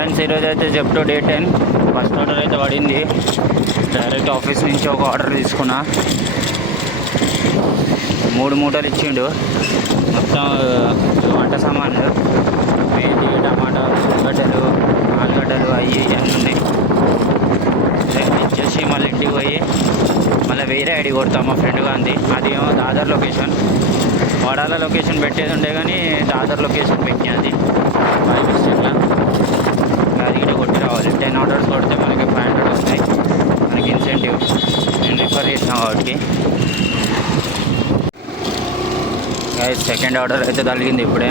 Friends ఈరోజు అయితే Zepto day 10 first order అయితే పడింది. డైరెక్ట్ ఆఫీస్ నుంచి ఒక ఆర్డర్ తీసుకున్నా. 3 మూటలు ఇచ్చిండు. మొత్తం వంట సామాన్లు, మేతి, టమాటా, ఉల్లిగడ్డలు, ఆలుగడ్డలు అవి అన్నీ ఉన్నాయి. ఇచ్చేసి మళ్ళీ ఇంటికి పోయి మళ్ళీ వేరే ఐడి కొడతాం. మా ఫ్రెండ్ గాంది అది ఏమో దాదర్ లొకేషన్. వడాల లొకేషన్ పెట్టేది ఉండే కానీ దాదర్ లొకేషన్ పెట్టినా అది బై మిస్టేక్లా. అది కూడా కొట్టి రావాలి. 10 ఆర్డర్స్ కొడితే మనకి 500 వస్తాయి. మనకి ఇన్సెంటివ్ నేను రిఫర్ చేసిన వాటికి. సెకండ్ ఆర్డర్ అయితే తగిలింది ఇప్పుడే.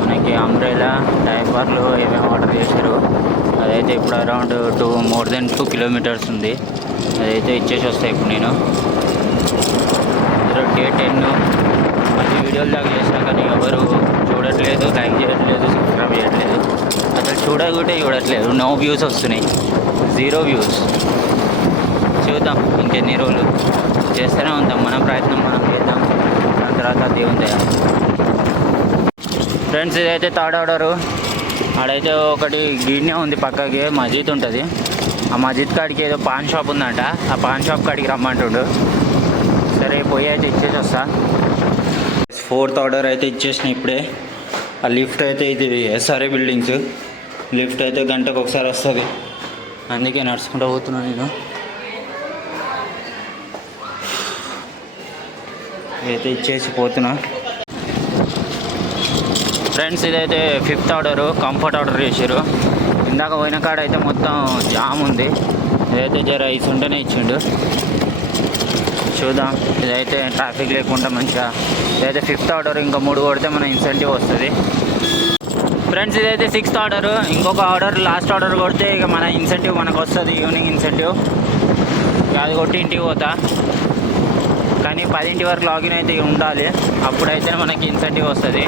మనకి అంబ్రెలా, డైపర్లు ఏమేమి ఆర్డర్ చేశారు. అదైతే ఇప్పుడు అరౌండ్ మోర్ దెన్ 2 కిలోమీటర్స్ ఉంది. అదైతే ఇచ్చేసి వస్తాయి ఇప్పుడు నేను. డే 10 మంచి వీడియోలు దాకా చేసినా కానీ ఎవరు చూడట్లేదు, లైక్ చేయట్లేదు, సబ్స్క్రైబ్ చేయట్లేదు. అసలు చూడట్లేదు. నో వ్యూస్ వస్తున్నాయి, 0 వ్యూస్. చూద్దాం ఇంకెన్ని రోజులు చేస్తూనే ఉంటాం. మన ప్రయత్నం మనం చేద్దాం. దాని తర్వాత దేవుని దయ. ఫ్రెండ్స్ ఇదైతే థర్డ్ ఆర్డరు. ఆడైతే ఒకటి గిడ్నే ఉంది, పక్కకి మజీద్ ఉంటుంది. ఆ మజీద్ కాడికి ఏదో పాన్ షాప్ ఉందంట. ఆ పాన్ షాప్ కాడికి రమ్మంటుండు. సరే పోయి అయితే ఇచ్చేసి వస్తా. 4th ఆర్డర్ అయితే ఇచ్చేసిన ఇప్పుడే. ఆ లిఫ్ట్ అయితే ఇది SRA బిల్డింగ్స్. లిఫ్ట్ అయితే గంటకు ఒకసారి వస్తుంది, అందుకే నడుచుకుంటూ పోతున్నాను నేను. అయితే ఇచ్చేసి పోతున్నా. ఫ్రెండ్స్ ఇదైతే 5th ఆర్డరు. కంఫర్ట్ ఆర్డర్ చేశారు. ఇందాక పోయిన కాడ అయితే మొత్తం జామ్ ఉంది. ఇదైతే జర ఐస్ ఉంటేనే ఇచ్చిండు. చూద్దాం, ఇదైతే ట్రాఫిక్ లేకుండా మంచిగా. ఇదైతే 5th ఆర్డర్. ఇంకా 3 కొడితే మన ఇన్సెంటివ్ వస్తుంది. ఫ్రెండ్స్ ఇదైతే 6th ఆర్డరు. ఇంకొక ఆర్డర్, లాస్ట్ ఆర్డర్ కొడితే ఇక మన ఇన్సెంటివ్ మనకు వస్తుంది, ఈవినింగ్ ఇన్సెంటివ్. అది కొట్టి ఇంటికి పోతా. కానీ 10 వరకు లాగిన్ అయితే ఉండాలి, అప్పుడైతే మనకి ఇన్సెంటివ్ వస్తుంది.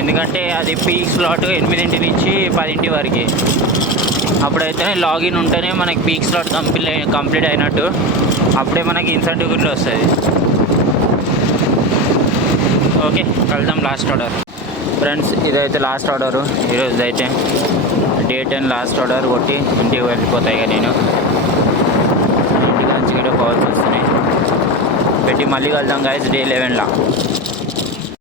ఎందుకంటే అది పీక్ స్లాట్ 8 నుంచి 10 వరకు. అప్పుడైతే లాగిన్ ఉంటేనే మనకి పీక్ స్లాట్ కంప్లీట్ అయినట్టు. అప్పుడే మనకి ఇన్సెంటివ్ కూడా వస్తుంది. ఓకే, వెళ్దాం లాస్ట్ ఆర్డర్. ఫ్రెండ్స్ ఇదైతే లాస్ట్ ఆర్డరు. ఈరోజు అయితే డే 10 లాస్ట్ ఆర్డర్ కొట్టి ఇంటికి వెళ్ళిపోతాయి. ఇక నేను ఇంటికి నుంచి కూడా కాల్స్ వస్తున్నాయి. పెట్టి మళ్ళీ కలుద్దాం గైస్ డే 11లా.